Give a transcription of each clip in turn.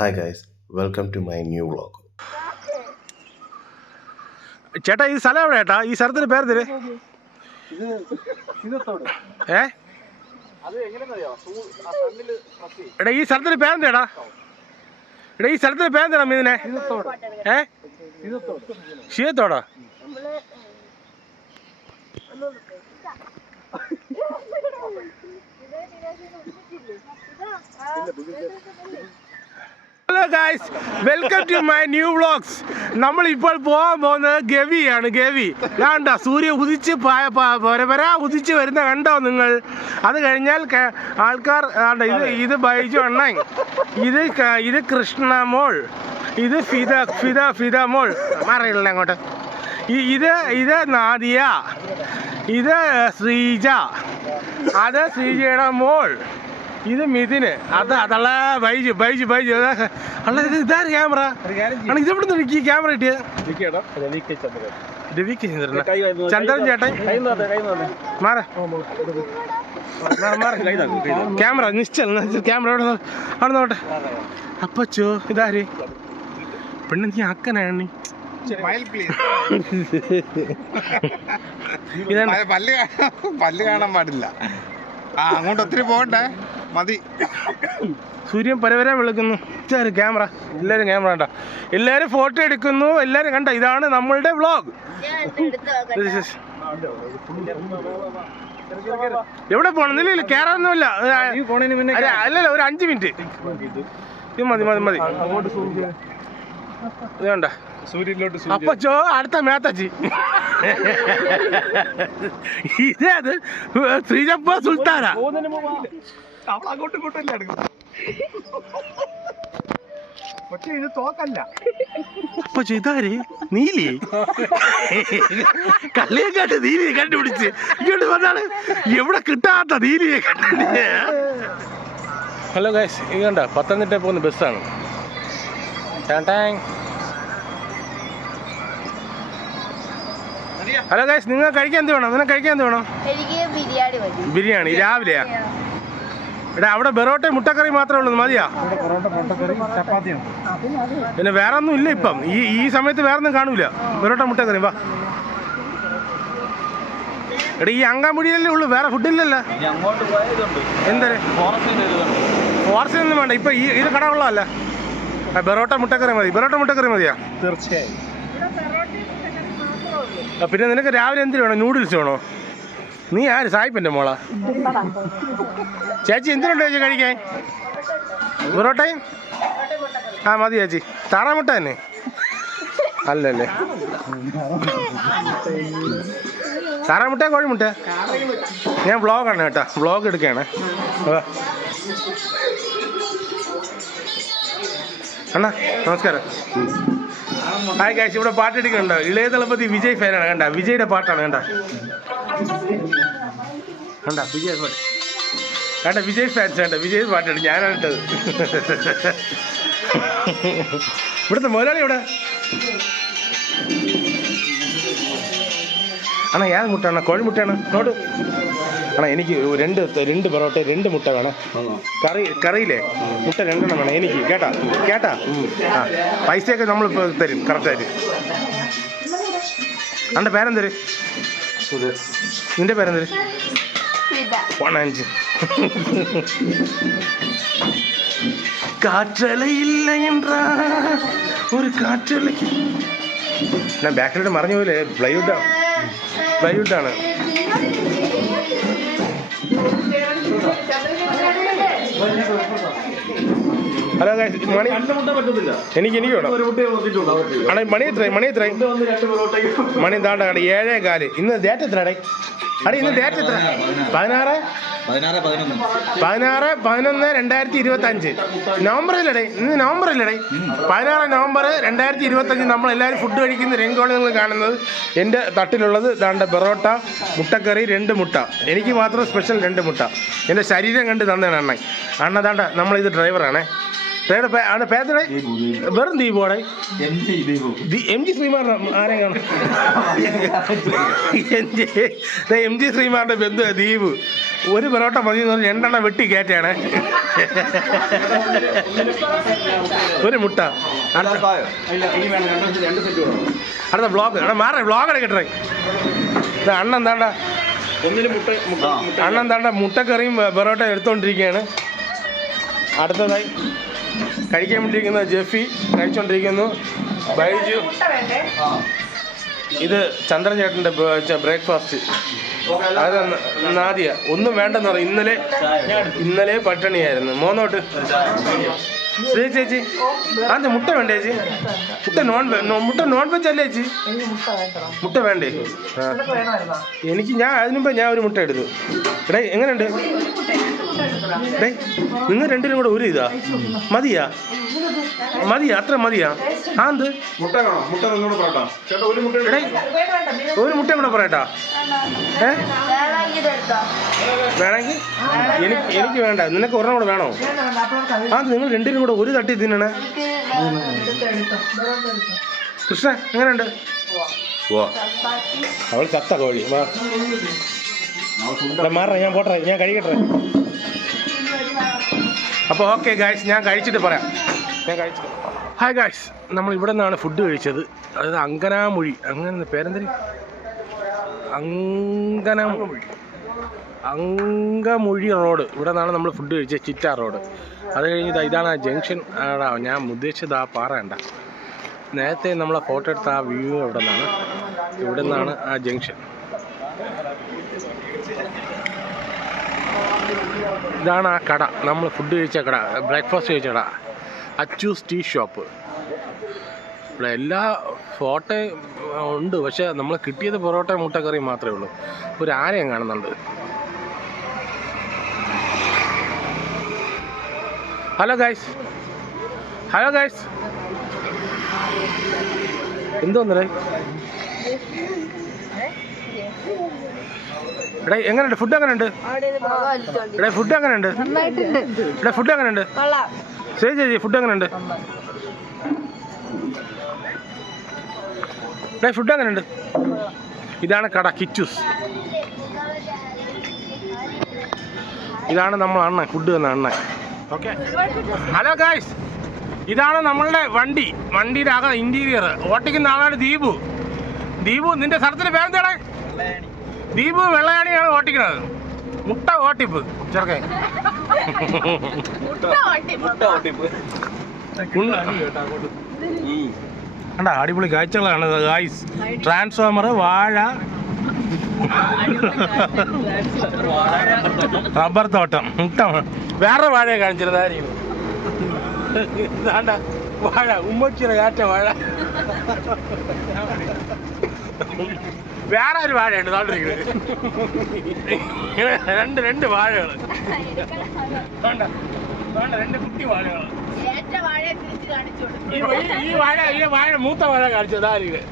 Hi guys, welcome to my new vlog. ചേട്ടാ ഈ സ്ഥലം എവിടെ ചേട്ടാ? ഈ സ്ഥലത്തിന് പേരെന്തിര്? എടാ ഈ സ്ഥലത്തിന് പേരെന്താടാ? എടാ ഈ സ്ഥലത്തിന് പേരെന്താടാ മീതിനെ? ശീതത്തോടാ? Hello guys, welcome to my new vlogs. നമ്മളിപ്പോൾ പോകാൻ പോകുന്നത് ഗവിയാണ്. ഗവി കണ്ട സൂര്യ ഉദിച്ച് ഉദിച്ച് വരുന്ന കണ്ടോ നിങ്ങൾ? അത് കഴിഞ്ഞാൽ ആൾക്കാർ ഇത് ബൈജു അണ്ണൻ, ഇത് കൃഷ്ണമോൾ, ഇത് ഫിദ മോൾ, മാറിയില്ല അങ്ങോട്ട്. ഇത് നാദിയ, ഇത് ശ്രീജ, അത് ശ്രീജയുടെ മോൾ, ഇത് മിഥുന്, അതള്ള ബൈജു അല്ല. ഇത് ഇതാര് ക്യാമറ? ഇതെവിടെ നിന്ന് ഈ ക്യാമറ കിട്ടിയത്? ചന്ദ്രൻ ചേട്ടൻ ക്യാമറ നിശ്ചൽ ക്യാമറ എവിടെ അവിടെ നോട്ടെ. അപ്പച്ചോ ഇതാര്? പെണ്ണ് നീ അക്കനാണ്. പല്ല് കാണാൻ പാടില്ല. അങ്ങോട്ട് ഒത്തിരി പോകണ്ടേ, മതി. സൂര്യൻ പരവരെ വിളിക്കുന്നു. ക്യാമറ എല്ലാവരും ക്യാമറ കണ്ട, എല്ലാവരും ഫോട്ടോ എടുക്കുന്നു, എല്ലാവരും കണ്ട. ഇതാണ് നമ്മളുടെ വ്ളോഗ്. എവിടെ പോണം? നിലവിൽ കയറാനൊന്നുമില്ല. അല്ലല്ല, ഒരു 5 മിനിറ്റ് ഇത് മതി. ഇതുണ്ട അപ്പച്ചോ അടുത്ത മേത്തച്ചി. ഇതേത് ശ്രീജപ്പ സുൽത്താന. പക്ഷെ ഇത് തോക്കല്ല. അപ്പച്ചോ ഇതാര്? നീലി. കള്ളിയെക്കാട്ട് നീലിയെ കണ്ടുപിടിച്ച് ഇങ്ങോട്ട് വന്നാണ്. എവിടെ കിട്ടാത്ത നീലിയെ കണ്ടുപിടിച്ച്. ഹലോ ഗൈസ്, ഇത് കണ്ട പത്തനംതിട്ട പോകുന്ന ബസ്സാണ്. ഹലോ ഗൈസ്, നിങ്ങൾ കഴിക്കാൻ എന്ത് വേണം? നിനക്ക് കഴിക്കാൻ എന്ത് വേണം? ബിരിയാണി രാവിലെയാ? എടാ അവിടെ ബെറോട്ട മുട്ടക്കറി മാത്രമേ ഉള്ളൂ, മതിയാ? പിന്നെ വേറെ ഒന്നും ഇല്ല ഇപ്പം. ഈ സമയത്ത് വേറെ ഒന്നും കാണൂല. ബെറോട്ട മുട്ടക്കറി വാ. എടാ ഈ അങ്കാമുടിയല്ലേ ഉള്ളൂ, വേറെ ഫുഡില്ലല്ലോ. എന്തേ ഫോറസ്റ്റ് ഒന്നും വേണ്ട ഇപ്പം. ഇത് കട ഉള്ളതല്ല. ബെറോട്ട മുട്ടക്കറി മതി. ബെറോട്ട മുട്ടക്കറി മതിയാ? തീർച്ചയായും. പിന്നെ നിനക്ക് രാവിലെ എന്തിനു വേണം? നൂഡിൽസ് വേണോ? നീ ആര്? സായിപ്പൻ്റെ മോളാ? ചേച്ചി എന്തിനുണ്ട് ചേച്ചി കഴിക്കാൻ? ബെറോട്ടയും മതി ചേച്ചി. താറാമുട്ട തന്നെ അല്ലല്ലേ? താറാമുട്ട കോഴിമുട്ട? ഞാൻ വ്ളോഗാണ് കേട്ടോ, വ്ളോഗ് എടുക്കുകയാണ്. അണ്ണാ നമസ്കാരം. ഹായ് ഗൈസ്, ഇവിടെ പാട്ടെടുക്കുന്നുണ്ടോ? ഇളയ ദളപതി വിജയ് ഫാനാണ്. കണ്ട വിജയുടെ പാട്ടാണ്. കണ്ട വിജയ് പാട്ട് കണ്ട, വിജയ് ഫാൻസ് കണ്ട. വിജയ് പാട്ടെടുക്കും. ഞാനാണ് ഇട്ടത്. ഇവിടുത്തെ മുതലാളി ഇവിടെ. അണ്ണാ ഏത് മുട്ടയാണ്? കോഴിമുട്ടയാണ് നോട്ട്. അണ്ണാ എനിക്ക് രണ്ട് പൊറോട്ട 2 മുട്ട വേണം. കറിയില്ലേ മുട്ട 2 വേണം എനിക്ക്. കേട്ടാ? പൈസയൊക്കെ നമ്മളിപ്പോൾ തരും കറക്റ്റായിട്ട്. അൻ്റെ പേരെന്തര്? നിന്റെ പേരെന്തര്? 5 കാറ്റലയില്ല എன்ற ഒരു കാറ്റല. ഞാൻ ബാക്കിലോട്ട് മറിഞ്ഞു പോലെ. പ്ലൈവുഡാണ്. ഹലോ മണി എനിക്ക് വേണം. ആണേ മണി എത്രയും മണി താണ്ട 7:15. ഇന്ന് ഡേറ്റ് എത്രയാടേ? ഇന്ന് ഡേറ്റ് എത്ര? 16/11/2025 നവംബറിലടേ. ഇന്ന് നവംബറിലടേ. 16 നവംബർ 2025 നമ്മളെല്ലാവരും ഫുഡ് കഴിക്കുന്ന രംഗമാണ് നിങ്ങൾ കാണുന്നത്. എൻ്റെ തട്ടിലുള്ളത് ദാണ്ട ബെറോട്ട മുട്ടക്കറി 2 മുട്ട. എനിക്ക് മാത്രം സ്പെഷ്യൽ 2 മുട്ട. എൻ്റെ ശരീരം കണ്ട് തന്നതാണ് അണ്ണ. ദാണ്ട നമ്മളിത് ഡ്രൈവറാണേ. അവൻ്റെ പേരുടെ വെറും ദീപോടെ എം ജി ശ്രീമാറിന്റെ ആരെ കാണും എം ജി ശ്രീമാറിന്റെ ബന്ധു ദീപ് ഒരു പൊറോട്ട മതി എന്ന് പറഞ്ഞ് 2 എണ്ണം വെട്ടി കയറ്റാണ് ഒരു മുട്ട അടുത്ത ബ്ലോഗ് മാറേ ബ്ലോഗ് എടുക്കട്ടെ അണ്ണൻ താണ്ട അണ്ണൻ താണ്ട മുട്ടക്കറിയും പൊറോട്ട എടുത്തോണ്ടിരിക്കുകയാണ് അടുത്തതായി കഴിക്കാൻ വേണ്ടിയിരിക്കുന്നത് ജെഫി കഴിച്ചോണ്ടിരിക്കുന്നു ബൈജു ഇത് ചന്ദ്രൻ ചേട്ടൻ്റെ ബ്രേക്ക്ഫാസ്റ്റ് അത് നാദിയ ഒന്നും വേണ്ടെന്ന് പറയും ഇന്നലെ പട്ടിണിയായിരുന്നു മോന്നോട്ട് ശ്രീ ചേച്ചി അതെ മുട്ട വേണ്ടേ ചേച്ചി മുട്ട നോൺ വെജ് അല്ലേ ചേച്ചി മുട്ട വേണ്ടേ എനിക്ക് അതിനു മുമ്പ് ഞാൻ ഒരു മുട്ട എടുത്തു എടേ എങ്ങനെയുണ്ട് ഡേ നിങ്ങൾ 2 കൂടെ ഒരു ഇതാ മതിയാ അത്ര മതിയാ എന്ത് ഒരു മുട്ട കൂടെ പറയട്ടാ വേണമെങ്കിൽ എനിക്ക് വേണ്ട നിനക്ക് ഒരെണ്ണം കൂടെ വേണോ നിങ്ങൾ 2 കൂടെ ഒരു തട്ടി തിന്നണേ കൃഷ്ണ എങ്ങനെയുണ്ട് ഓ അവൾ ചത്ത കോഴി മാറ ഞാൻ പോട്ടെ ഞാൻ കഴിക്കട്ടെ അപ്പോൾ ഓക്കെ ഗായ്സ് ഞാൻ കഴിച്ചിട്ട് പറയാം ഹായ് ഗായ്സ് നമ്മൾ ഇവിടെ നിന്നാണ് ഫുഡ് കഴിച്ചത് അതായത് അങ്കനാമൊഴി അങ്ങനെ പേരെന്തരി അങ്കമൊഴി റോഡ് ഇവിടെ നിന്നാണ് നമ്മൾ ഫുഡ് കഴിച്ചത് ചിറ്റാർ റോഡ് അത് കഴിഞ്ഞ് ഇതാണ് ആ ജംഗ്ഷൻ ഞാൻ ഉദ്ദേശിച്ചത് ആ പാറ കണ്ട നേരത്തെ നമ്മളെ ഫോട്ടോ എടുത്ത ആ വ്യൂ ഇവിടെ നിന്നാണ് ആ ജംഗ്ഷൻ ഇതാണ് ആ കട നമ്മൾ ഫുഡ് കഴിച്ച കട ബ്രേക്ക്ഫാസ്റ്റ് കഴിച്ച കട അച്ചൂസ് ടീ ഷോപ്പ് ഇവിടെ എല്ലാ ഫോട്ടോ ഉണ്ട് പക്ഷെ നമ്മൾ കിട്ടിയത് പൊറോട്ട മുട്ടക്കറി മാത്രമേ ഉള്ളൂ ഒരു ആരെയും കാണുന്നുണ്ട് ഹലോ ഗൈസ് എന്തോന്നേ എടേ എങ്ങനെയുണ്ട് ഫുഡ് എങ്ങനെയുണ്ട് ശരി ചേച്ചി ഫുഡ് എങ്ങനെയുണ്ട് ഫുഡ് എങ്ങനെയുണ്ട് ഇതാണ് കട കിച്ചൂസ് ഇതാണ് നമ്മൾ അണ്ണൻ ഫുഡ് തന്ന അണ്ണൻ ഓക്കെ ഹലോ ഗായ്സ് ഇതാണ് നമ്മളുടെ വണ്ടിയുടെ അകം ഇന്റീരിയർ ഓട്ടിക്കുന്ന ആളാണ് ദീപു നിന്റെ സ്ഥലത്തിന്റെ പേരെന്താണ് ദീപു വെള്ളയാണിയാണ് ഓട്ടിക്കുന്നത് മുട്ട ഓട്ടിപ്പ് ചെറുക്കൻ കണ്ടാ അടിപൊളി കാഴ്ചകളാണ് ഗായ്സ് ട്രാൻസ്ഫോമർ വാഴ റബ്ബർ തോട്ടം മുട്ട വേറെ വാഴയെ കാണിച്ചിരുന്നായിരിക്കും വാഴ ഉമ്മച്ചിയുടെ കാറ്റ വാഴ വേറെ ഒരു വാഴയുണ്ട് താണ്ടിരിക്കുന്നത് രണ്ട് വാഴകൾ വേണ്ട 2 കുട്ടി വാഴകൾ ഈ വാഴ മൂത്ത വാഴ കാണിച്ചതായിരിക്കും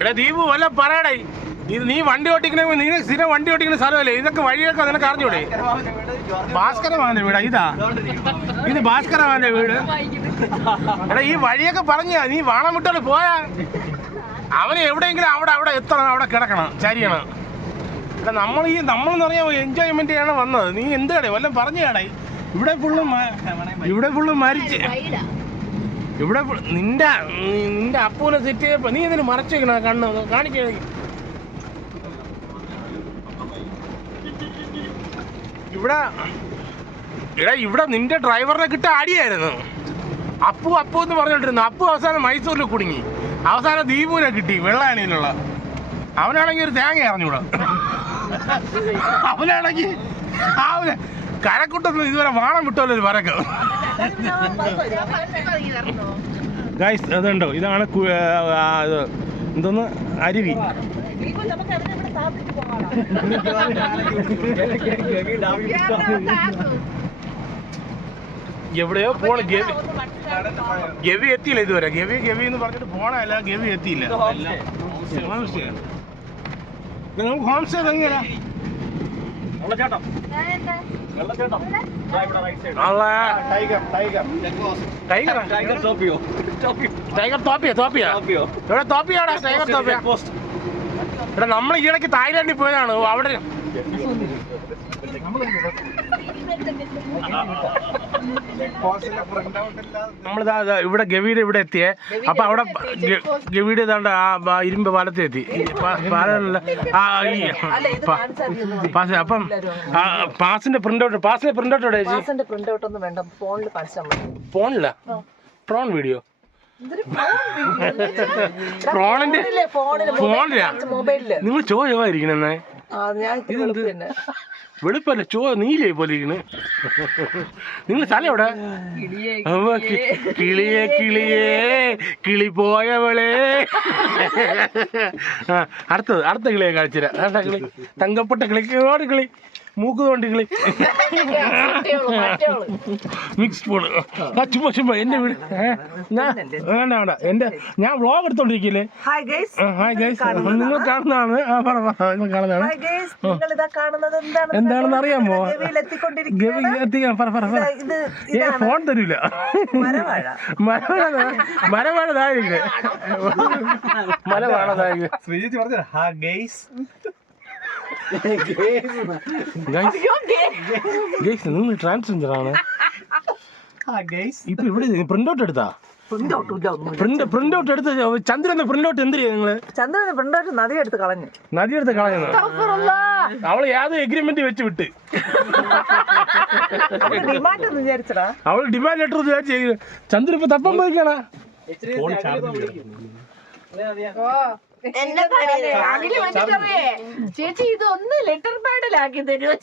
എടാ ദീപു വല്ല പറയടേ ഇത് നീ വണ്ടി ഓട്ടിക്കണമെങ്കിൽ നീ സ്ഥിരം വണ്ടി ഓട്ടിക്കുന്ന സ്ഥലമല്ലേ ഇതൊക്കെ വഴിയൊക്കെ നിനക്ക് അറിഞ്ഞൂടെ ഭാസ്കരമാന്റെ വീടാ ഇത് ഭാസ്കരമാന്റെ വീട് എടാ ഈ വഴിയൊക്കെ പറഞ്ഞാ നീ വാണം വിട്ടോളൂ പോയാ അവന് എവിടെയെങ്കിലും അവിടെ എത്തണം അവിടെ കിടക്കണം ചരിയണം എടാ നമ്മളെന്ന് പറഞ്ഞാൽ എൻജോയ്മെന്റ് ചെയ്യാണ് വന്നത് നീ എന്താണ് വല്ലതും പറഞ്ഞു കേടേ ഇവിടെ ഫുള്ള് മരിച്ച് ഇവിടെ നിന്റെ അപ്പൂനെ സെറ്റ് ചെയ്തപ്പോ നീ ഇതിന് മറച്ചു വെക്കണ കണ്ണ് കാണിക്കേ ഇവിടെ നിന്റെ ഡ്രൈവറിനെ കിട്ടാൻ അടിയായിരുന്നു അപ്പു എന്ന് പറഞ്ഞോണ്ടിരുന്നു അപ്പു അവസാനം മൈസൂരിൽ കുടുങ്ങി അവസാനം ദീപുവിനെ കിട്ടി വെള്ളാണിയിലുള്ള അവനാണെങ്കിൽ ഒരു തേങ്ങ അറിഞ്ഞൂടാ അവനാണെങ്കിൽ കരക്കുട്ടത്തിൽ ഇതുവരെ വാണം വിട്ടോല്ലോ ഒരു പരക്കം ഗൈസ് അതുണ്ടോ ഇതാണ് എന്തോന്ന് അരുവി എവിടെയോ പോണ ഗവി എത്തിയില്ല ഇതുവരെ ഗവി എന്ന് പറഞ്ഞിട്ട് പോണല്ല ഗവി എത്തിയില്ല നമുക്ക് ഹോം സ്റ്റേ തങ്ങിയല്ല ടൈഗർ തോപ്പിയോ ഇവിടെ തോപ്പിയാടാ ടൈഗർ തോപ്പിയ ഇവിടെ നമ്മൾ ഈ ഇടയ്ക്ക് തായ്ലാൻഡിൽ പോയതാണ് അവിടെ നമ്മളിതാ ഇവിടെ ഗവിയുടെ ഇവിടെ എത്തിയേ അപ്പൊ അവിടെ ഗവിയുടെ ഏതാണ്ട് ആ ഇരുമ്പ് പാലത്തിൽ എത്തി അപ്പം പാസിന്റെ പ്രിന്റ് ഔട്ട് എവിടെ ഫോണില്ല പ്രോൺ വീഡിയോ ഫോണില്ല നിങ്ങൾ ചോദിക്കുന്നെന്നേ വെളുപ്പല്ല നീലേ പോലെ ഇരിക്കണ് നിങ്ങൾ സ്ഥലം എവിടെ കിളി പോയവളെ അടുത്ത കിളിയെ കാണിച്ചുതരാം കിളി തങ്കപ്പെട്ട കിളിക്കോട് കിളി മൂക്ക് തോണ്ടി കിളി മിക്സ് ഫോൺ ചുമ്മാ എന്റെ വീട് വേണ്ട എന്റെ ഞാൻ വ്ളോഗ് എടുത്തോണ്ടിരിക്കില്ലേ ഹായ് ഗൈസ് നിങ്ങൾ കാണുന്നതാണ് എന്താണെന്ന് അറിയാമോ ഗവി എത്തിക്കാൻ ഫോൺ തരൂല മരവാഴതായിരിക്കും ശ്രീജിത്ത് പറഞ്ഞു ഹാ ഗൈസ് നിങ്ങൾ ട്രാൻസ്ജെൻഡർ ആണ് ഇപ്പൊ ഇവിടെ പ്രിന്റ് ഔട്ട് എടുത്താ പ്രിന്റ് ഔട്ട് എടുത്ത് ചന്ദ്രന്റെ പ്രിന്റ് ഔട്ട് എന്ത് ചെയ്യും നിങ്ങള് ചന്ദ്രന്റെ പ്രിന്റ് ഔട്ട് നദിയെടുത്ത് കളഞ്ഞു അവള് യാതൊരു എഗ്രിമെന്റ് വെച്ച് വിട്ട് അവള് ഡിമാൻഡ് ലെറ്റർ വിചാരിച്ചു ചന്ദ്രൻ ഇപ്പൊ തപ്പം പോയിക്കാണ ചേച്ചി ഇതൊന്ന് ലെറ്റർ പാഡിലാക്കി തരുമോ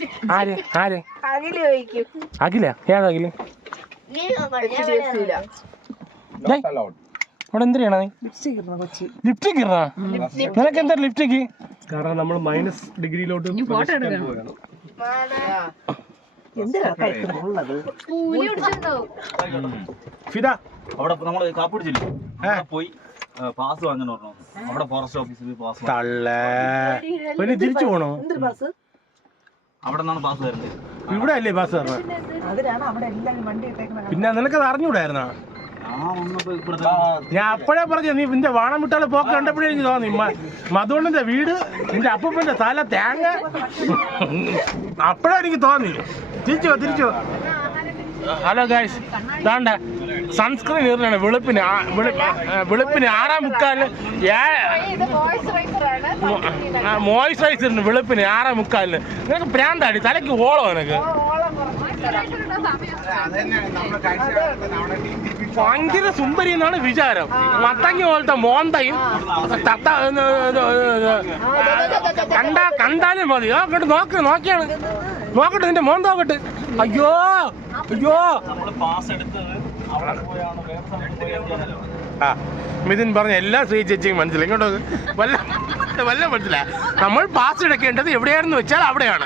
അഖില ഏതാകില് അവിടെ എന്തിനാണ് ലിപ്സ്റ്റിക് ഇറ നിനക്ക് എന്താ ലിപ്സ്റ്റിക്ക് കാരണം നമ്മൾ മൈനസ് ഡിഗ്രിയിലോട്ട് ഫിദ അവിടെ നമ്മള് കാപ്പിടിച്ചില്ലേ പോയി പാസ് വാങ്ങാൻ പറഞ്ഞു അവിടെ ഫോറസ്റ്റ് ഓഫീസിൽ പാസ് പിന്നെ തിരിച്ചു പോണോ അവിടെ നിന്നാണ് പാസ് വരുന്നത് ഇവിടെ അല്ലേ പാസ് തരണം പിന്നെ നിനക്കത് അറിഞ്ഞൂടായിരുന്നാ ഞാൻ അപ്പോഴേ പറഞ്ഞു നീ നിന്റെ വാണം വിട്ടാല് പോക്ക് കണ്ടപ്പോഴേ എനിക്ക് തോന്നി മധുവണ്ണന്റെ വീട് നിന്റെ അപ്പൂപ്പന്റെ തല തേങ്ങ അപ്പോഴേ എനിക്ക് തോന്നി തിരിച്ചു ഹലോ ഗൈസ് താണ്ട സൺസ്ക്രീൻ ഇടുന്നതാണ് വെളുപ്പിന് 6:45 മോയ്സ്ചറൈസറിന് വെളുപ്പിന് 6:45 നിനക്ക് പ്രാന്താടി തലയ്ക്ക് ഓളോ നിനക്ക് ഭയങ്കര സുന്ദരി എന്നാണ് വിചാരം മത്തങ്ങ പോലത്തെ മോന്തയും കണ്ടാലും മതി നോക്കട്ടെ നിന്റെ മോന്ത നോക്കട്ടെ അയ്യോ ആ മിഥുൻ പറഞ്ഞ എല്ലാ ശ്രീ ചേച്ചിയും മനസ്സിലായി ഇങ്ങോട്ട് വല്ല മനസ്സിലായി നമ്മൾ പാസ് എടുക്കേണ്ടത് എവിടെയാണെന്ന് വെച്ചാൽ അവിടെയാണ്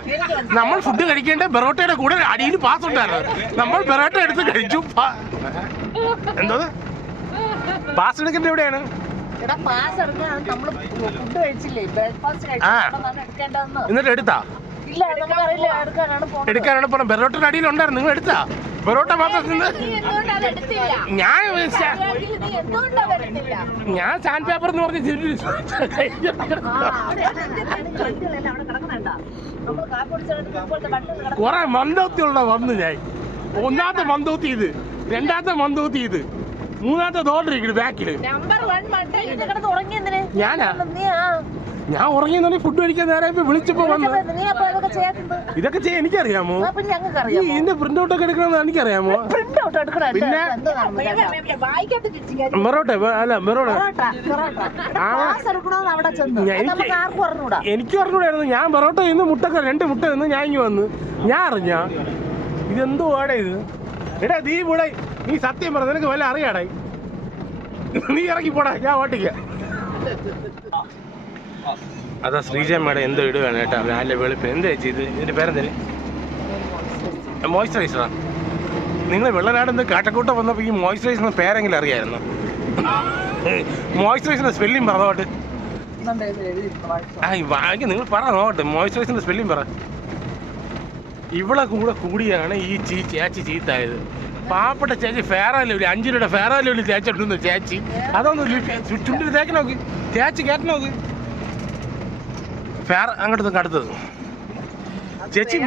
നമ്മൾ ഫുഡ് കഴിക്കേണ്ടത് ബെറോട്ടയുടെ കൂടെ അടിയിൽ പാസ് ഉണ്ടായിരുന്നു നമ്മൾ ബെറോട്ട എടുത്ത് കഴിച്ചു എന്തോ പാസ് എടുക്കേണ്ടത് എവിടെയാണ് എന്നിട്ട് എടുത്താ എടുക്കാനാണ് പറഞ്ഞത് ബെറോട്ടയുടെ അടിയിൽ ഉണ്ടായിരുന്നു നിങ്ങൾ എടുത്താ ബെറോട്ട മാത്രം ഞാൻ സാൻഡ് പേപ്പർ എന്ന് പറഞ്ഞ് കുറെ മന്ദൗത്തിയുള്ള വന്നു ഞാൻ ഒന്നാമത്തെ മന്ദൗത്തി ഇത് രണ്ടാമത്തെ മന്ദൗത്തി ഇത് മൂന്നാമത്തെ തോട്ടിരിക്കുന്നു ബാക്കില് ഞാൻ ഉറങ്ങിയെന്നു ഫുഡ് കഴിക്കാൻ നേരം വിളിച്ചപ്പോ വന്നു ഇതൊക്കെ ചെയ്യാൻ എനിക്കറിയാമോ ഇതിന്റെ പ്രിന്റ് ഔട്ട് ഒക്കെ എടുക്കണമെന്ന് എനിക്കറിയാമോ പിന്നെ മെറോട്ടെ അല്ല മെറോട്ടെ എനിക്ക് അറിഞ്ഞൂടായിരുന്നു ഞാൻ മെറോട്ട ഇന്ന് രണ്ട് മുട്ട നിന്ന് ഞാൻ ഇങ്ങ് വന്ന് ഞാൻ അറിഞ്ഞ ഇതെന്തോ ആടെ ഇത് എടാ നീ ഇവിടെ നീ സത്യം പറ നിനക്ക് വല്ല അറിയാടേ നീ ഇറങ്ങി പോടാ ഞാൻ ഓട്ടിക്കാം അതാ ശ്രീജമ്മയുടെ എന്തോ ഇടുകയാണ് കേട്ടോ നല്ല വെളുപ്പ് എന്താ ചേച്ചി ഇത് ഇതിൻ്റെ പേരെന്തേലും മോയ്സ്ചറൈസറാ നിങ്ങൾ വെള്ളനാട് കാട്ടക്കൂട്ടം വന്നപ്പോൾ ഈ മോയ്സ്ചറൈസറിന് പേരെങ്കിലും അറിയായിരുന്നു മോയ്സ്ചറൈസറിൻ്റെ സ്പെല്ലിംഗ് പറഞ്ഞോട്ട് നിങ്ങൾ പറ നോക്കട്ടെ മോയ്സ്ചറൈസറിൻ്റെ സ്പെല്ലിംഗ് പറ ഇവിടെ കൂടിയാണ് ഈ ചേച്ചി ചീത്തായത്. പാവപ്പെട്ട ചേച്ചി ഫെയർ ലെവലി 5 രൂപയുടെ ഫെയർ ലെവലി തേച്ചിട്ടുണ്ട് ചേച്ചി. അതൊന്ന് ചുണ്ടിൽ തേക്ക് നോക്ക്, ചേച്ചി കയറ്റി നോക്ക്. ഫെയർ അങ്ങോട്ട് അടുത്തത് ചേച്ചി.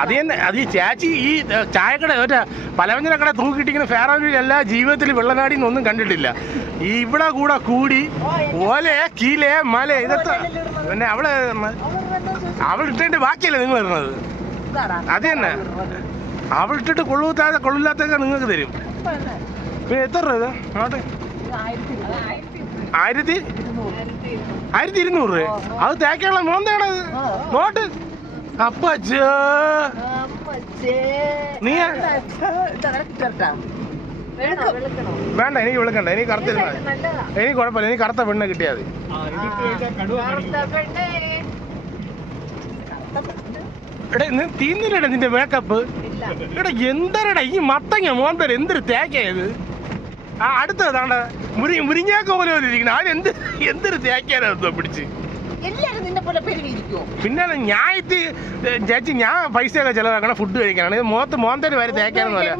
അത് തന്നെ, അത് ഈ ചേച്ചി ഈ ചായക്കട മറ്റേ പലവ്യഞ്ജന കട തൂക്കിട്ടിങ്ങനെ ഫെയർ ലെവലി എല്ലാ ജീവിതത്തിൽ വെള്ളനാടി ഒന്നും കണ്ടിട്ടില്ല. ഇവിടെ കൂടി ഓല കീലെ മല ഇതൊക്കെ പിന്നെ അവൾ ഇട്ടിട്ട് ബാക്കിയല്ലേ നിങ്ങൾ വരുന്നത്. അത് തന്നെ, അവൾ ഇട്ടിട്ട് കൊള്ളില്ലാത്തൊക്കെ നിങ്ങൾക്ക് തരും. പിന്നെ എത്ര രൂപ ഇത് നോട്ട്? 1200 രൂപ. അത് തേക്കാനുള്ള മോന്താണ് നോട്ട്. അപ്പച്ചേ നീ വേണ്ട, എനിക്ക് വിളിക്കണ്ട, എനിക്ക് കറുത്തിരുന്ന എനിക്ക് കുഴപ്പമില്ല. എനിക്ക് കറുത്ത പെണ്ണ് കിട്ടിയാൽ എടാ നീ തീന്നില്ലടാ നിന്റെ മേക്കപ്പ്. എടാ എന്തരടാ ഈ മത്തങ്ങ മോന്തര എന്തൊരു തേക്കായത്. ആ അടുത്തതാണ്ട മുരിങ്ങാക്ക പോലെ ഇരിക്കണം. അതിന് എന്തൊരു തേക്കാനോ പിടിച്ച്. പിന്നെ ഞാൻ ചേച്ചി ഞാൻ പൈസയൊക്കെ ചിലവാക്കണം ഫുഡ് കഴിക്കാനാണ്. ഇത് മോന്തര് വരെ തേക്കാനൊന്നുമല്ല,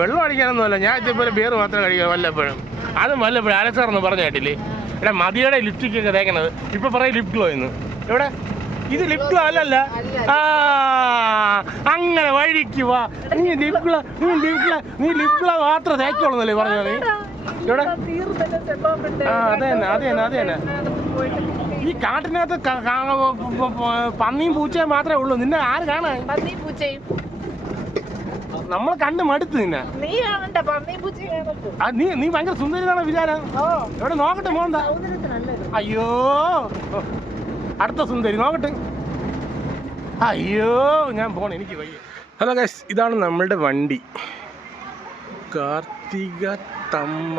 വെള്ളം അടിക്കാനൊന്നുമല്ല. ഞാൻ ഇതേപോലെ ബിയർ മാത്രം കഴിക്കുക വല്ലപ്പോഴും. അതും വല്ലപ്പോഴും അലസാറെന്ന് പറഞ്ഞ കേട്ടില്ലേ. എടാ മതിയുടെ ലിപ്സ്റ്റിക്കൊക്കെ തേക്കണത്. ഇപ്പൊ പറയും ലിപ് ഗ്ലോ എന്ന്. എവിടെ ഇത് ലിപ് ഗ്ലോ അല്ലല്ല. ആ അങ്ങനെ വഴിക്ക് വാ. നീ ലിപ് ഗ്ലോ മാത്രം തേക്കുള്ളൂന്നല്ലേ പറഞ്ഞത് നീ. എവിടെ അതെ തന്നെ ഈ കാട്ടിനകത്ത് പന്നിയും പൂച്ചയും മാത്രമേ ഉള്ളൂ. നിന്നെ ആര് കാണാൻ? നമ്മൾ കണ്ട് മടുത്ത് നിന്നെ. നീ ഭയങ്കര സുന്ദരിയാണോ വിചാരം? എവിടെ നോക്കട്ടെ മോന്താ. അയ്യോ അടുത്ത സുന്ദരി നോക്കട്ടെ. അയ്യോ ഞാൻ പോണ, എനിക്ക് വയ്യ. ഹലോ ഗൈസ്, ഇതാണ് നമ്മളുടെ വണ്ടി. കാർത്തിക തമ്മ.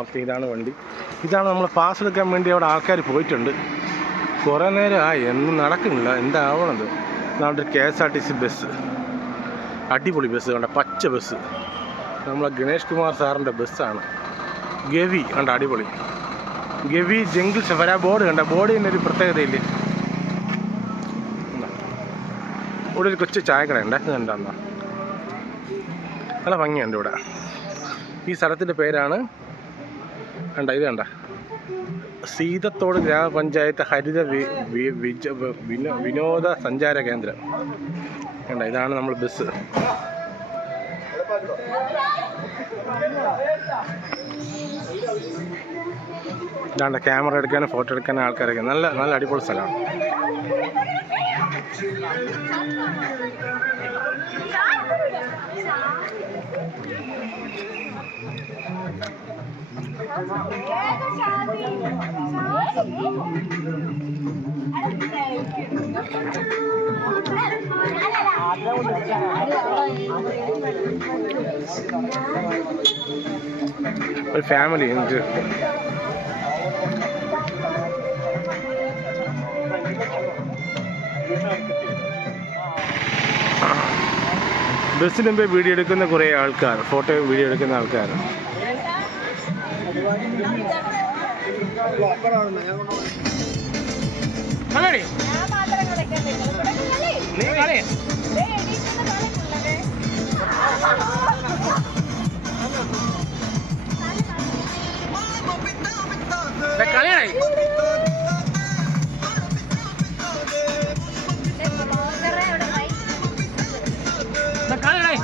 ഓക്കെ, ഇതാണ് വണ്ടി. ഇതാണ് നമ്മൾ പാസ് എടുക്കാൻ വേണ്ടി അവിടെ ആൾക്കാർ പോയിട്ടുണ്ട്. കുറേ നേരം ആയി, ഒന്നും നടക്കുന്നില്ല. എന്താവണത്? നമ്മുടെ KSRTC ബസ്, അടിപൊളി ബസ് കണ്ട, പച്ച ബസ്. നമ്മളെ ഗണേഷ് കുമാർ സാറിൻ്റെ ബസ്സാണ്. ഗവി കണ്ട, അടിപൊളി ഗവി ജംഗിൾ സഫാരി. ആ ബോർഡ് കണ്ട, ബോർഡിൻ്റെ ഒരു പ്രത്യേകതയില്ലേ. ഇവിടെ ഒരു കൊച്ചു ചായക്കടയുണ്ട്, ഇത് കണ്ടാ നല്ല ഭംഗിയുണ്ട് ഇവിടെ. ഈ സ്ഥലത്തിൻ്റെ പേരാണ് കണ്ട, ഇത് കണ്ട, സീതത്തോട് ഗ്രാമപഞ്ചായത്ത് ഹരിത വിനോദ സഞ്ചാര കേന്ദ്രം കണ്ട. ഇതാണ് നമ്മൾ ബസ്. ഇതാണ്ട് ക്യാമറ എടുക്കാനും ഫോട്ടോ എടുക്കാനും ആൾക്കാരൊക്കെ. നല്ല അടിപൊളി സ്ഥലമാണ്. ഒരു ഫാമിലി എനിക്ക് ബസ്സിന് മുമ്പേ വീഡിയോ എടുക്കുന്ന കുറേ ആൾക്കാർ, ഫോട്ടോ വീഡിയോ എടുക്കുന്ന ആൾക്കാർ. നീ കളി കളിയായി. കളിയായി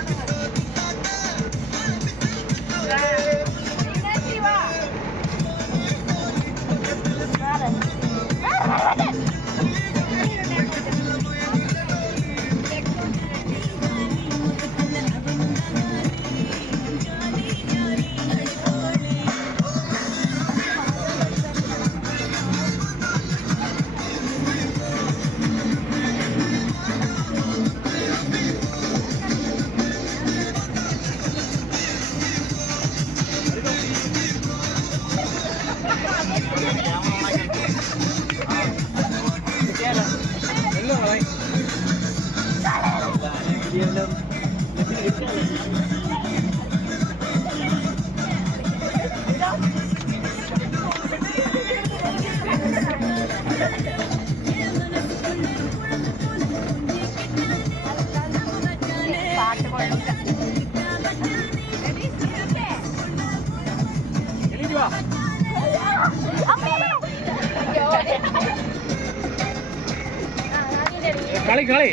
കളി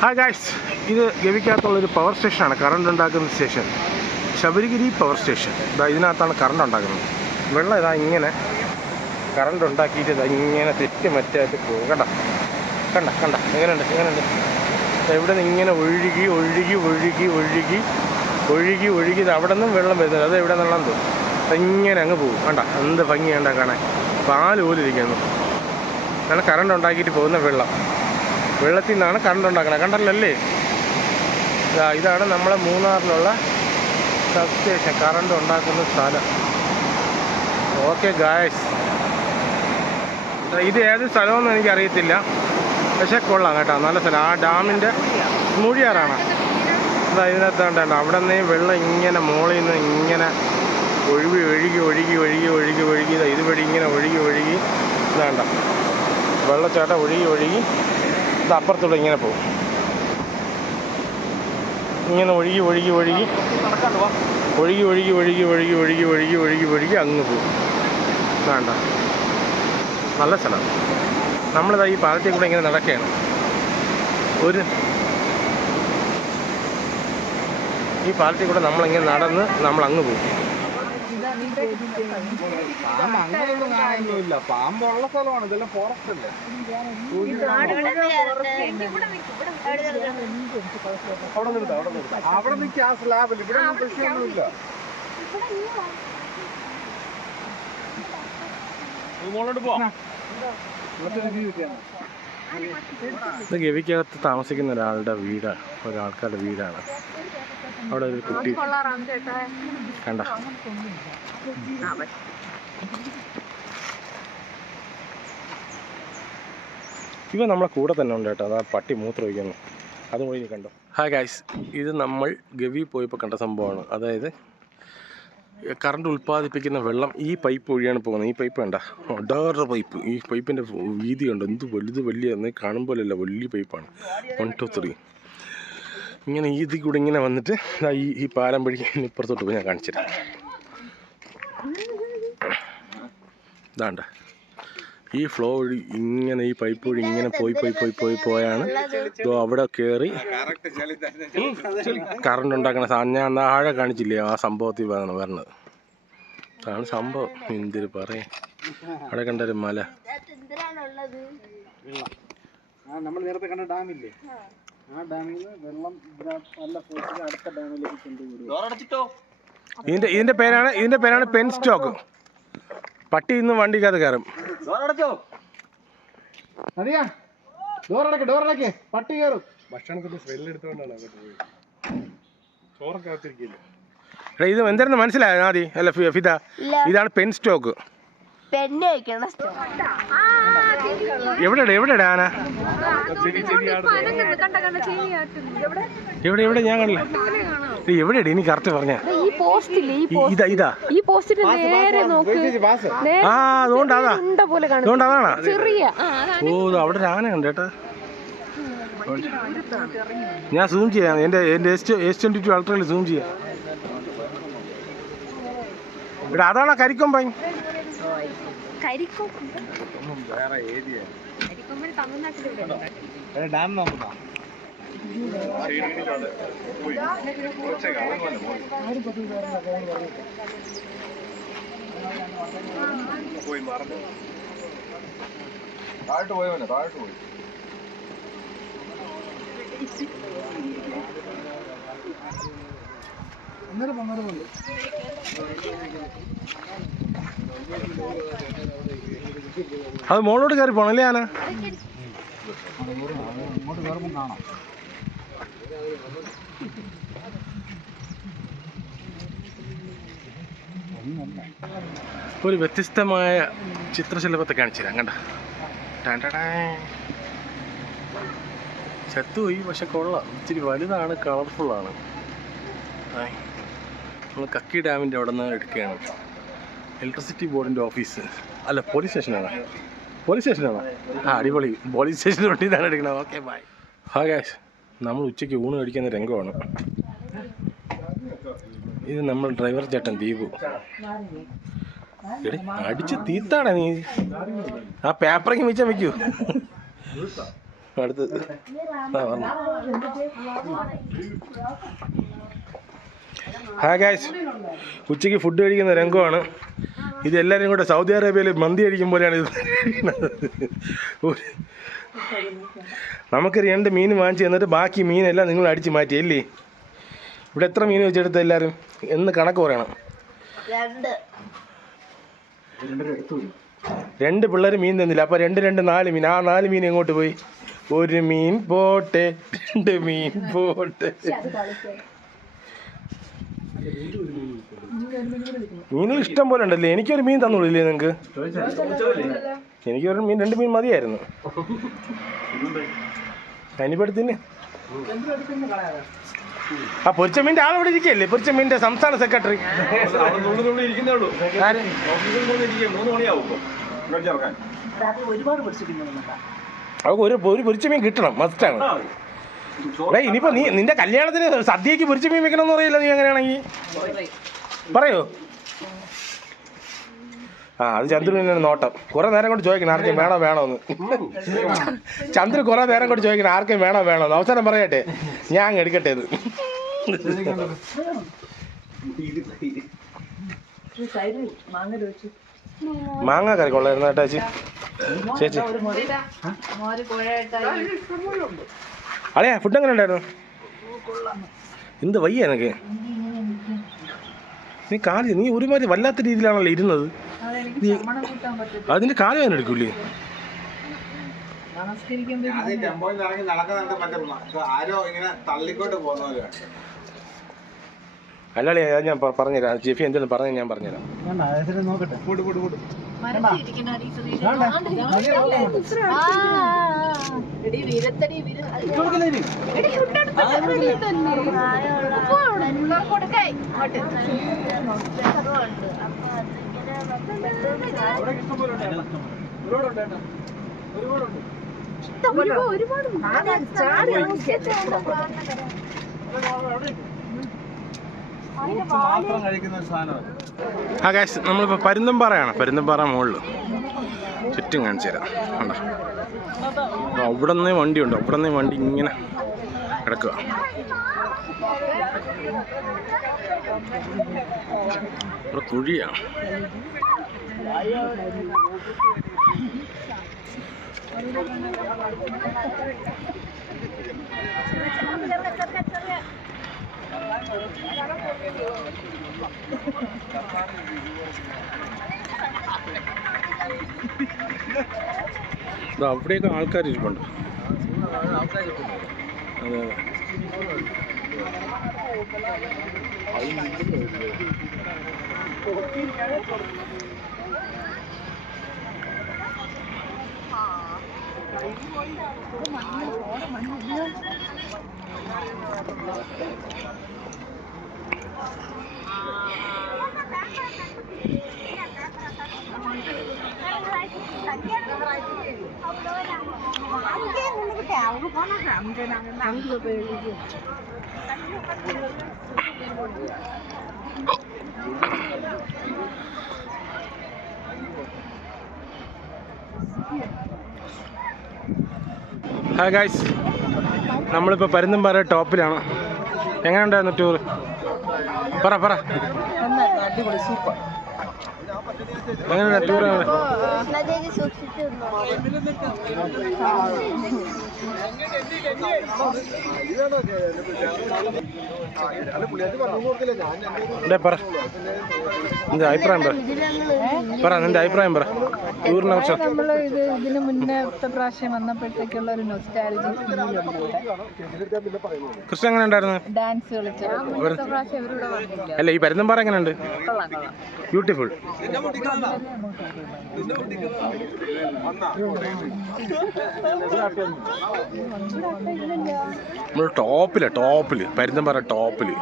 ഹായ് ഗായ്സ്, ഇത് ഗവിക്കകത്തുള്ളൊരു പവർ സ്റ്റേഷനാണ്, കറണ്ട് ഉണ്ടാക്കുന്ന സ്റ്റേഷൻ. Sabarigiri power station. ഇതിനകത്താണ് കറണ്ട് ഉണ്ടാക്കുന്നത്. വെള്ളം ഇതാ ഇങ്ങനെ കറണ്ട് ഉണ്ടാക്കിയിട്ട് ഇതാ ഇങ്ങനെ തെറ്റി മറ്റായിട്ട് പോകും. കണ്ട എങ്ങനെയുണ്ട്. ഇവിടെ നിന്ന് ഇങ്ങനെ ഒഴുകി ഇത് അവിടെ നിന്നും വെള്ളം വരുന്നത്. അത് എവിടെ നിന്നുള്ളതെന്ന് തോന്നും. ഇങ്ങനെ അങ്ങ് പോകും. എന്ത് ഭംഗിയുണ്ടാ കാണാൻ. പാല് പോലും ഇരിക്കുന്നു. അങ്ങനെ കറണ്ട് ഉണ്ടാക്കിയിട്ട് പോകുന്ന വെള്ളത്തിൽ നിന്നാണ് കറണ്ട് ഉണ്ടാക്കുന്നത്. കണ്ടല്ലേ? ഇതാണ് നമ്മളെ മൂന്നാറിലുള്ള സബ് സ്റ്റേഷൻ, കറണ്ട് ഉണ്ടാക്കുന്ന സ്ഥലം. ഓക്കെ ഗായ്സ്, ഇത് ഏത് സ്ഥലമെന്ന് എനിക്കറിയത്തില്ല, പക്ഷേ കൊള്ളാം കേട്ടോ, നല്ല സ്ഥലം. ആ ഡാമിൻ്റെ മൂഴിയാറാണ്. ഇതിനകത്ത് കണ്ടോ, അവിടെ നിന്ന് വെള്ളം ഇങ്ങനെ മോളിൽ നിന്ന് ഇങ്ങനെ ഒഴുകി ഇതുവഴി ഇങ്ങനെ ഒഴുകി ഇതാണ്ട വെള്ളച്ചാട്ടം ഒഴുകി ഇത് അപ്പുറത്തൂടെ ഇങ്ങനെ പോകും. ഇങ്ങനെ ഒഴുകി അങ്ങ് പോകും. വേണ്ട, നല്ല സ്ഥലം. നമ്മളിതാ ഈ പാലത്തിൽ കൂടെ ഇങ്ങനെ നടക്കുകയാണ്. ഈ പാലത്തിൽ കൂടെ നമ്മളിങ്ങനെ നടന്ന് നമ്മളങ്ങ് പോകും. അങ്ങനെയൊന്നുമില്ല, പാമ്പുള്ള സ്ഥലമാണ്, ഇതെല്ലാം ഫോറസ്റ്റ് അല്ലേ. അവിടെ നിൽക്കുക, ആ സ്ലാബിൽ. ഇവിടെ പ്രശ്നമൊന്നുമില്ല. ഇത് ഗവിക്കകത്ത് താമസിക്കുന്ന ഒരാൾക്കാരുടെ വീടാണ്. അവിടെ ഒരു കുട്ടി കണ്ട. ഇവ നമ്മളെ കൂടെ തന്നെ ഉണ്ട് കേട്ടോ. അതാ പട്ടി മൂത്രം ഒഴിക്കുന്നു, അതും കൂടി കണ്ടോ. ഹായ് ഗൈസ്, ഇത് നമ്മൾ ഗവി പോയപ്പോൾ കണ്ട സംഭവമാണ്. അതായത് കറണ്ട് ഉൽപ്പാദിപ്പിക്കുന്ന വെള്ളം ഈ പൈപ്പ് വഴിയാണ് പോകുന്നത്. ഈ പൈപ്പ് കണ്ട, ഒടാറ് പൈപ്പ്. ഈ പൈപ്പിൻ്റെ വീതി കണ്ടോ, എന്ത് വലിയ കാണുമ്പോഴല്ല, വലിയ പൈപ്പാണ്. 1 2 3 ഇങ്ങനെ ഇതിൽ കൂടെ ഇങ്ങനെ വന്നിട്ട് ഈ പാലം വഴി ഇപ്പുറത്തോട്ട് പോയി ഞാൻ കാണിച്ചുതരാം. ഇതാണ്ട ഈ ഫ്ലോ വഴി ഇങ്ങനെ ഈ പൈപ്പ് വഴി ഇങ്ങനെ പോയാണ് അവിടെ കയറി കറണ്ട് ഉണ്ടാക്കണ സാധനം. ഞാൻ താഴെ കാണിച്ചില്ലേ, ആ സംഭവത്തിൽ വരണത്. അതാണ് സംഭവം. എന്തിന് പറയാ, അവിടെ കണ്ടൊരു മല. നമ്മൾ നേരത്തെ കണ്ട ഡാമില്ലേ, ആ ഡാമിൽ നിന്ന് വെള്ളം നല്ല ഫോഴ്സിൽ അടുത്ത ഡാമിലേക്ക് കൊണ്ടുപോകും. ഇതിന്റെ പേരാണ് പെൻ സ്റ്റോക്ക്. പട്ടി ഇന്ന് വണ്ടിക്കകത്ത് കയറും. അറിയാ, ഡോറടക്ക്, പട്ടി കയറും. ഭക്ഷണത്തിന്റെ സ്മെല്ലെടുത്തോണ്ടാണ് അങ്ങോട്ട് പോയത്. ചോറൊക്കെ അകത്തിരിക്കില്ല. ഇത് എന്തായിരുന്നു മനസ്സിലായോ ആദി? അല്ല ഫിദ, ഇതാണ് പെൻ സ്റ്റോക്ക്. എവിടെയാണ് ആന? എവിടെ ഞാൻ കണ്ടില്ല. എവിടെയാണ് ഇനി കറക്റ്റ് പറഞ്ഞ? ഇതാ ആ, അതുകൊണ്ടാണ്. ഓ, അവിടെ ആന ഉണ്ട് കേട്ടാ. ഞാൻ സൂം ചെയ്യാം, എൻ്റെ S22 അൾട്രയിൽ സൂം ചെയ്യാം. ഇവിടെ അതാണോ കരിക്കൊമ്പൻ? വേറെ ഏരിയ ഡാം നോക്കുന്നോ? പോയി മറന്നു, താഴോട്ട് പോയി. അത് മോളോട് കയറി പോണല്ലേ ആന? അങ്ങോട്ട് കയറുമ്പോൾ കാണാം. ഒരു വ്യത്യസ്തമായ ചിത്രശലഭത്തെ കാണിച്ചു തരാം. കണ്ട ചത്തുപോയി, പക്ഷെ കൊള്ളാം. ഇച്ചിരി വലുതാണ്, കളർഫുള്ളാണ്. നമ്മൾ കക്കി ഡാമിൻ്റെ അവിടെ നിന്ന് എടുക്കുകയാണ്. ഇലക്ട്രിസിറ്റി ബോർഡിൻ്റെ ഓഫീസ് അല്ല, പോലീസ് സ്റ്റേഷനാണ്. പോലീസ് സ്റ്റേഷനാണോ? ആ, അടിപൊളി. പോലീസ് സ്റ്റേഷൻ്റെ വണ്ടി ഇതാണ് എടുക്കണത്. Okay, by. ഹാ ഗൈസ്, നമ്മൾ ഉച്ചയ്ക്ക് ഊണ് കഴിക്കുന്ന രംഗമാണ് ഇത്. നമ്മൾ ഡ്രൈവർ ചേട്ടൻ ദീപു. എടേ, അടിച്ച് തീത്താണേ നീ. ആ പേപ്പറിങ് മിച്ചം വെക്കൂ. അടുത്ത് ഹാ ഗൈസ്, ഉച്ചയ്ക്ക് ഫുഡ് കഴിക്കുന്ന രംഗമാണ് ഇത്. എല്ലാവരും കൂടെ സൗദി അറേബ്യയിൽ മന്തി അടിക്കും പോലെയാണ് ഇത്. നമുക്ക് 2 മീൻ വാങ്ങിച്ച് തന്നിട്ട് ബാക്കി മീനെല്ലാം നിങ്ങൾ അടിച്ച് മാറ്റി അല്ലേ? ഇവിടെ എത്ര മീൻ വെച്ചെടുത്ത എല്ലാവരും എന്ന് കണക്ക് പറയണം. 2 പിള്ളേർ മീൻ തന്നില്ല. അപ്പോൾ 2 4 മീൻ. ആ 4 മീൻ എങ്ങോട്ട് പോയി? 1 മീൻ പോട്ടെ, 2 മീൻ പോട്ടെ. മീനുകൾ ഇഷ്ടം പോലെ ഉണ്ടല്ലേ? എനിക്കൊരു മീൻ തന്നോളില്ലേ നിങ്ങൾക്ക്? എനിക്കൊരു മീൻ, 2 മീൻ മതിയായിരുന്നു. അതിനിപ്പടുത്തിന് ആ പൊരിച്ച മീൻ്റെ ആളിവിടെ ഇരിക്കുകയല്ലേ? പൊരിച്ച മീൻ്റെ സംസ്ഥാന സെക്രട്ടറി. അവർക്ക് ഒരു പൊരിച്ച മീൻ കിട്ടണം, മസ്റ്റാണ്. ഇനിയിപ്പോൾ നിന്റെ കല്യാണത്തിന് സദ്യക്ക് പൊരിച്ച മീൻ വെക്കണമെന്ന് പറയില്ല നീ? അങ്ങനെയാണെങ്കിൽ പറയോ? ആ, അത് ചന്ദ്രന് നോട്ടം. കുറേ നേരം കൊണ്ട് ചോദിക്കണം ആർക്കും വേണോന്ന്. ചന്ദ്രൻ കുറേ നേരം കൊണ്ട് ചോദിക്കണം ആർക്കും വേണോന്ന്. അവസാനം പറയട്ടെ, ഞാൻ അങ്ങ് എടുക്കട്ടെ ഇത്. മാങ്ങ കറി കൊള്ളായിരുന്നു കേട്ടോ ചേച്ചി. അളിയാ, ഫുഡ് എങ്ങനെ ഉണ്ടായിരുന്നു? എന്ത് വയ്യ എനിക്ക്. നീ ഒരുമാതിരി വല്ലാത്ത രീതിയിലാണല്ലോ ഇരുന്നത്. അതിന്റെ കാല് വേദന എടുക്കൂലേ? അല്ലാളി, ഞാൻ പറഞ്ഞുതരാം. ജെഫി എന്തെങ്കിലും പറഞ്ഞു ഞാൻ പറഞ്ഞുതരാം. ആ ഗൈസ്, നമ്മളിപ്പോൾ പരുന്തംപാറയാണ്. പരുന്തംപാറ മുകളിൽ ചുറ്റും കാണിച്ചു തരാം. കണ്ടോ, അവിടെ നിന്നേ വണ്ടിയുണ്ട്. അവിടെ നിന്നേ വണ്ടി ഇങ്ങനെ കിടക്കുക. ഇവിടെ കുഴിയാണ്. അവിടെയൊക്കെ ആൾക്കാർ ഇരിപ്പുണ്ട്. അതെ ഹായ് ഗൈസ്, നമ്മളിപ്പോൾ പരുന്തംപാറ ടോപ്പിലാണ്. എങ്ങനെ ഉണ്ടായിരുന്നു ടൂർ? പറ. അടിപൊളി, സൂപ്പർ. എങ്ങനെയാണ് ടൂർ? പറ, നിന്റെ അഭിപ്രായം നിന്റെ അഭിപ്രായം പറ ടൂറിനെ കുറിച്ച്. നമ്മള് ഇതിന് മുന്നത്തെ പ്രാവശ്യം വന്നപ്പോഴത്തേക്കുള്ള ഒരു നൊസ്റ്റാലജി കൃഷ്ണ എങ്ങനെ ഉണ്ടായിരുന്നു? ഡാൻസ് കളിച്ചു. അല്ല, ഈ പരുന്തംപാറ എങ്ങനെയുണ്ട്? ബ്യൂട്ടിഫുൾ. നമ്മൾ ടോപ്പില് പരുന്തംപാറ ടോപ്പില്.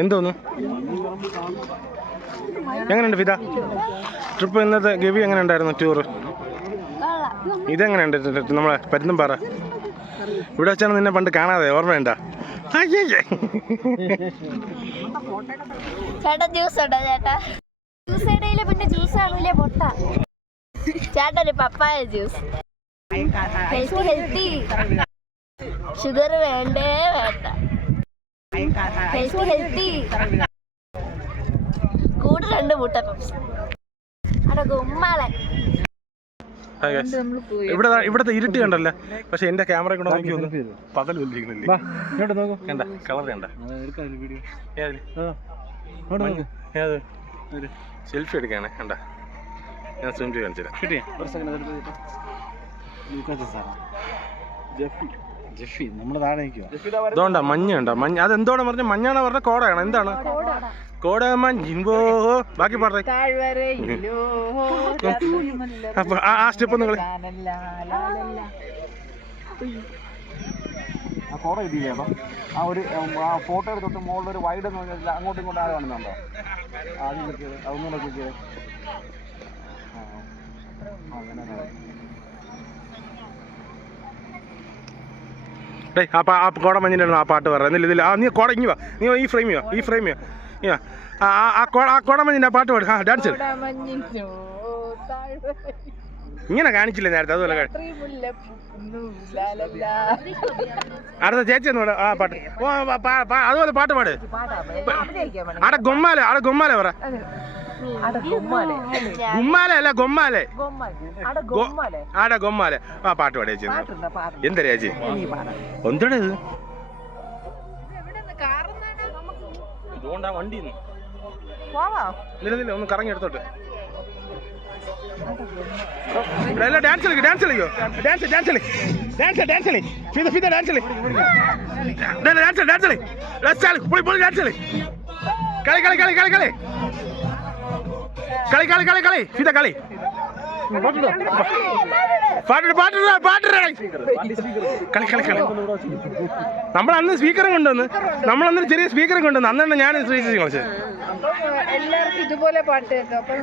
എന്തോന്നു എങ്ങനെയുണ്ട് ഫിദ ട്രിപ്പ്? ഇന്നത്തെ ഗവി എങ്ങനെ ഉണ്ടായിരുന്നു ടൂറ്? ഇതെങ്ങനെയുണ്ട് നമ്മളെ പരുന്തംപാറ? ഇവിടെ വെച്ചാണ് നിന്നെ പണ്ട് കാണാതെ, ഓർമ്മയുണ്ടാ? ചേട്ടാ ജ്യൂസ് ഉണ്ടോ ചേട്ടാ? ജ്യൂസ് ഇടയില് പിന്നെ ജ്യൂസ് ആണല്ലേ പൊട്ട. ചേട്ടാ ഒരു പപ്പായ ജ്യൂസ്. ഹെൽത്തി ഷുഗർ വേണ്ടേ വേണ്ട. ഹെൽത്തി കൂടെ 2 മുട്ട പപ്സ്. അവിടെ ഗുമ്മാളെ ഇവിടത്തെ ഇരുട്ട് കണ്ടല്ലേ? പക്ഷെ എന്റെ ക്യാമറ കൂടെ നോക്കി ഒന്ന് പകൽ വന്നിരിക്കുന്നില്ലേ? കണ്ട കളർ കണ്ട? സെൽഫി എടുക്കാണ് കണ്ട? ഞാൻ സൂം ചെയ്ത് കാണിച്ചു തരാം. ഇതുകൊണ്ടാ മഞ്ഞ ഉണ്ടോ? മഞ്ഞ അതെന്തോടെ പറഞ്ഞ മഞ്ഞാണോ പറഞ്ഞ കോടയാണോ? എന്താണ് കോട? മഞ്ഞിൻപോ ബാക്കി പറഞ്ഞേ. ആ സ്റ്റെപ്പ് നിങ്ങൾ കോട കിട്ടിയില്ലേ? ആ ഒരു ഫോട്ടോ എടുത്തിട്ട് മുകളിൽ ഒരു വൈഡ് എന്ന് പറഞ്ഞാൽ അങ്ങോട്ടും ഇങ്ങോട്ടും ആരും കാണുന്നുണ്ടോ? ആദ്യം നോക്കിയത് അതൊന്നും നോക്കിയത്. ആ കോട മഞ്ഞിൻ്റെ ആ പാട്ട് പറയാം. എന്നില്ല ഇതില്ല നീ കോട ഇങ്ങി വാ, നീ ഈ ഫ്രെയിം ആ കോട മഞ്ഞിൻ്റെ ആ പാട്ട് പാടും. ആ ഡാൻസ് ഇങ്ങനെ കാണിച്ചില്ലേ നേരത്തെ? അതുപോലെ അടുത്ത ചേച്ചി ഒന്നും ആ പാട്ട് അതുപോലെ പാട്ട് പാട്. അവിടെ ഗൊമ്മാലെ പറ. ഗുമ്മാലെ അല്ല ഗൊമ്മാലെ. ആടെ ഗൊമ്മാലെ ആ പാട്ട് പാടി ചേച്ചി. എന്താ ചേച്ചി എന്താണ് ഇത്? ഇതുകൊണ്ടാ വണ്ടി നിലനില്ല ഒന്ന് കറങ്ങി എടുത്തോട്ട്. ഡാൻസ് കളിക്കോ? ഡാൻസ് നമ്മളന്ന് സ്പീക്കറും കൊണ്ടുവന്ന് നമ്മളന്നൊരു ചെറിയ സ്പീക്കറും കൊണ്ടുവന്ന് അന്നാണ് ഞാൻ കളിച്ചത്. എല്ലാവർക്കും ഇതുപോലെ പാട്ട് കേൾക്കാം. അപ്പൊ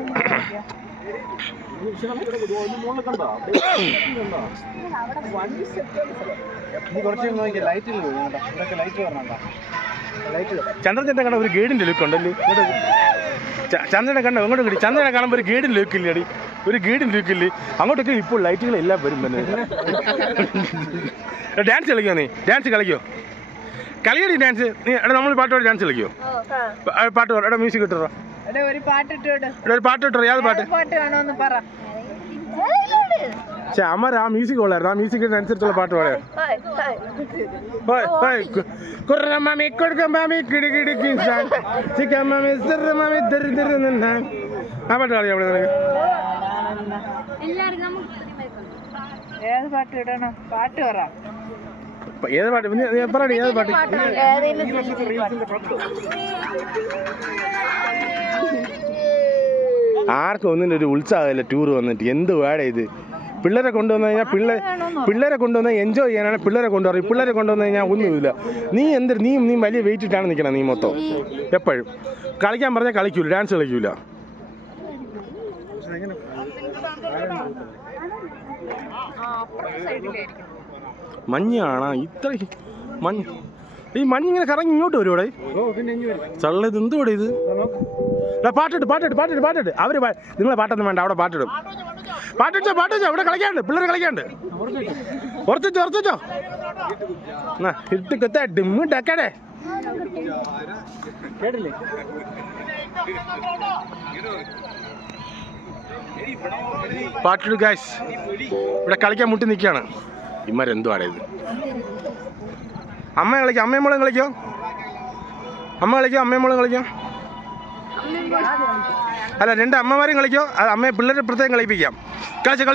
ചന്ദ്രചേട്ടൻ കണ്ട ഒരു ഗൈഡിന്റെ ലുക്ക് ഉണ്ടല്ലോ. ചന്ദ്രനെ കണ്ട അങ്ങോട്ട് കിട്ടി. ചന്ദ്രനെ കാണുമ്പോൾ ഒരു ഗൈഡിന്റെ ലുക്ക് ഇല്ലടി, ഒരു ഗൈഡിന്റെ ലുക്ക് ഇല്ലേ? അങ്ങോട്ടൊക്കെ ഇപ്പോൾ ലൈറ്റുകളെല്ലാം വരും തന്നെ. ഡാൻസ് കളിക്കോ? നീ ഡാൻസ് കളിക്കോ? കളിയടി ഡാൻസ്. നീ എടാ നമ്മൾ പാട്ടോടെ ഡാൻസ് കളിക്കോ? പാട്ട് എടാ മ്യൂസിക് ഇട്ടോ? ഒരു പാട്ട് ഇട്ടോ? ഏത് പാട്ട്? പക്ഷെ അമ്മ ആ മ്യൂസിക് കൊള്ളായിരുന്നു. ആ മ്യൂസിക്കിന് അനുസരിച്ചുള്ള പാട്ട് പാടാ. ആ പാട്ട് കളിയാ അവിടെ നിനക്ക്? ഏത് പാട്ട് ഇടണം? പാട്ട് പറ. ഏത് പാട്ട് പറയടി? ഏത് പാട്ട്? ആർക്കും ഒന്നിൻ്റെ ഒരു ഉത്സാഹമില്ല ടൂർ വന്നിട്ട്. എന്ത് വേട ഇത്? പിള്ളേരെ കൊണ്ടുവന്നു കഴിഞ്ഞാൽ പിള്ളേരെ കൊണ്ടുവന്നാൽ എൻജോയ് ചെയ്യാനാണ് പിള്ളേരെ കൊണ്ടുവരും. പിള്ളേരെ കൊണ്ടുവന്നു കഴിഞ്ഞാൽ ഒന്നുമില്ല. നീ നീ വലിയ വെയിറ്റ് ഇട്ടാണ് നിൽക്കണം. നീ മൊത്തം എപ്പോഴും കളിക്കാൻ പറഞ്ഞാൽ കളിക്കൂല, ഡാൻസ് കളിക്കൂല. മഞ്ഞാണ് ഇത്ര മഞ്ഞ്. ഈ മഞ്ഞിങ്ങനെ കറങ്ങി ഇങ്ങോട്ട് വരും ഇവിടെ. ചള്ള ഇത് എന്തുകൂടെ ഇത്? പാട്ടിട്ട് അവര് നിങ്ങളെ പാട്ടൊന്നും വേണ്ട, അവിടെ പാട്ടിടും. പാട്ടിച്ചോ ഇവിടെ കളിക്കാണ്ട്, പിള്ളേർ കളിക്കാണ്ട്. ഉറച്ചോ ഇട്ട് കൊത്താ ഡിമ്മ് ഡക്കടേ. പാട്ടിട്ട് ഗൈസ് ഇവിടെ കളിക്കാൻ മുട്ടി നിൽക്കുകയാണ്. ഇമാരെന്തുവാണ് ഇത്? അമ്മ കളിക്കാം, അമ്മയും മോളും കളിക്കോ? അമ്മ കളിക്കാം, അമ്മയും മോളും കളിക്കാം. അല്ല, രണ്ട് അമ്മമാരും കളിക്കോ? അത് അമ്മയെ പിള്ളേരെ പ്രത്യേകം കളിപ്പിക്കാം. കളിച്ചോ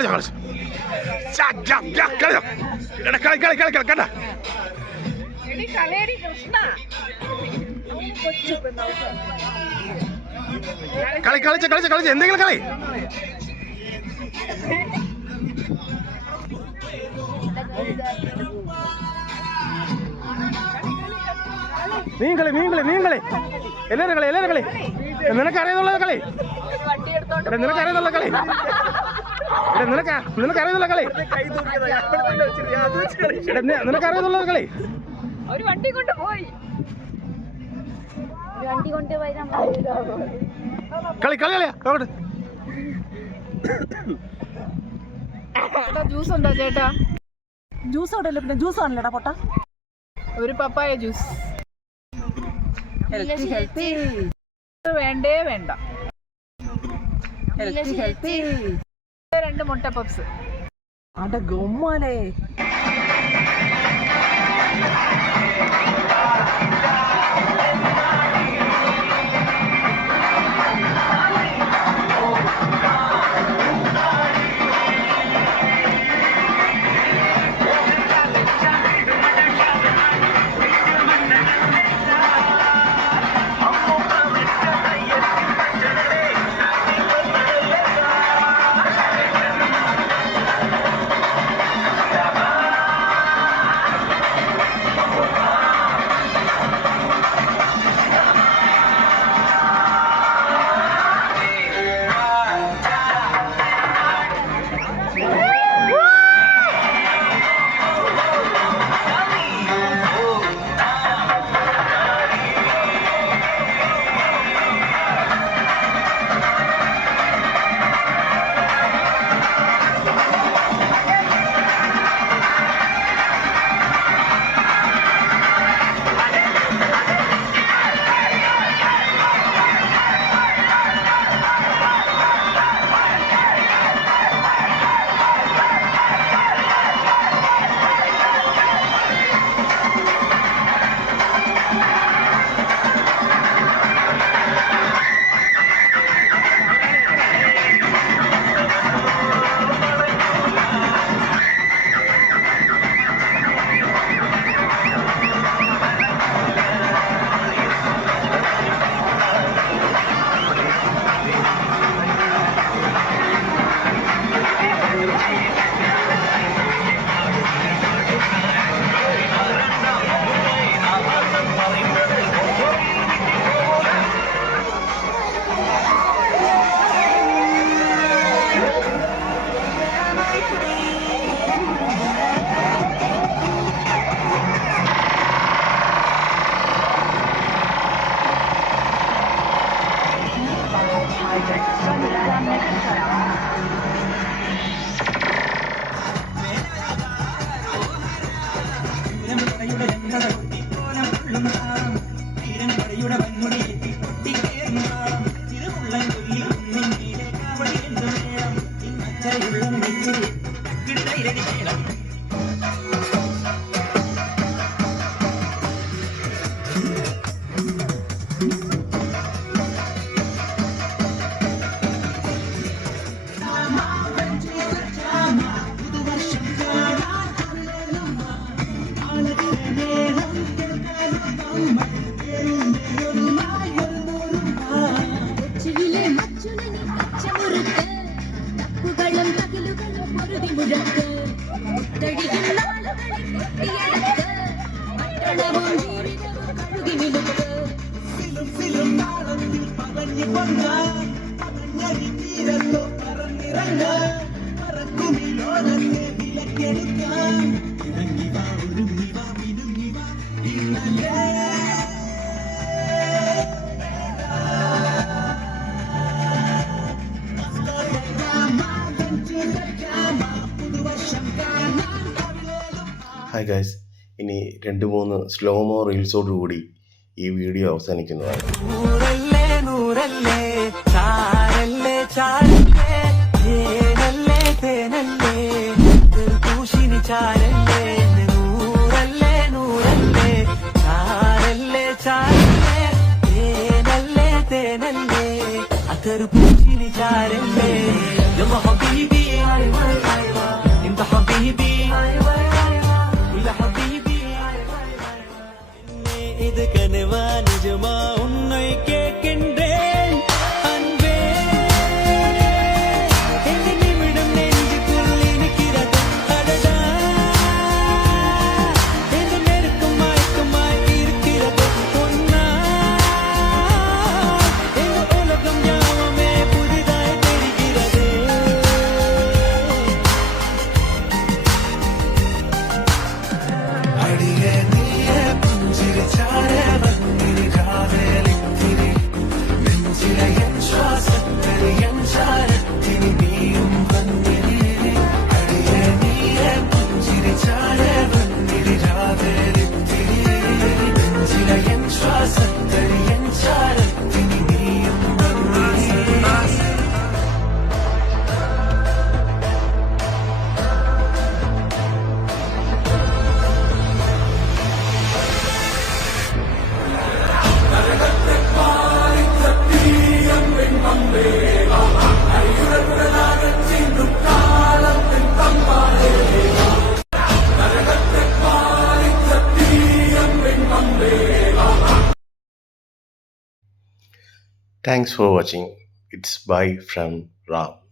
കണ്ട കളിച്ച എന്തെങ്കിലും കളി. നീ കളി എല്ലാരും കളി നിനക്കറിയാന്നുള്ള കളി നിനക്കറിയാന്നുള്ള കളി നിനക്കറിയാന്നുള്ള കളി നിനക്കറിയാന്നുള്ള കളി. ഒരു വണ്ടി കൊണ്ട് പോയി കളിയാ അങ്ങോട്ട്. ജ്യൂസ് ഉണ്ടോ ചേട്ടാ? ജ്യൂസ് ഉണ്ടല്ലോ, പിന്നെ ജ്യൂസ് ആണല്ലോടാ പൊട്ട. ഒരു പപ്പായ ജ്യൂസ്. ഹെൽത്തി വേണ്ടേ വേണ്ട. ഹെൽത്തി 2 മുട്ട പപ്സ്. അട ഗുമ്മാലേ. ഹായ് ഗൈസ്, ഇനി 2-3 സ്ലോമോ റീൽസോടുകൂടി ഈ വീഡിയോ അവസാനിക്കുന്നതാണ്. أثر بوجيني جاري يلا حبيبي انت حبيبي thanks for watching. It's bye from Ram.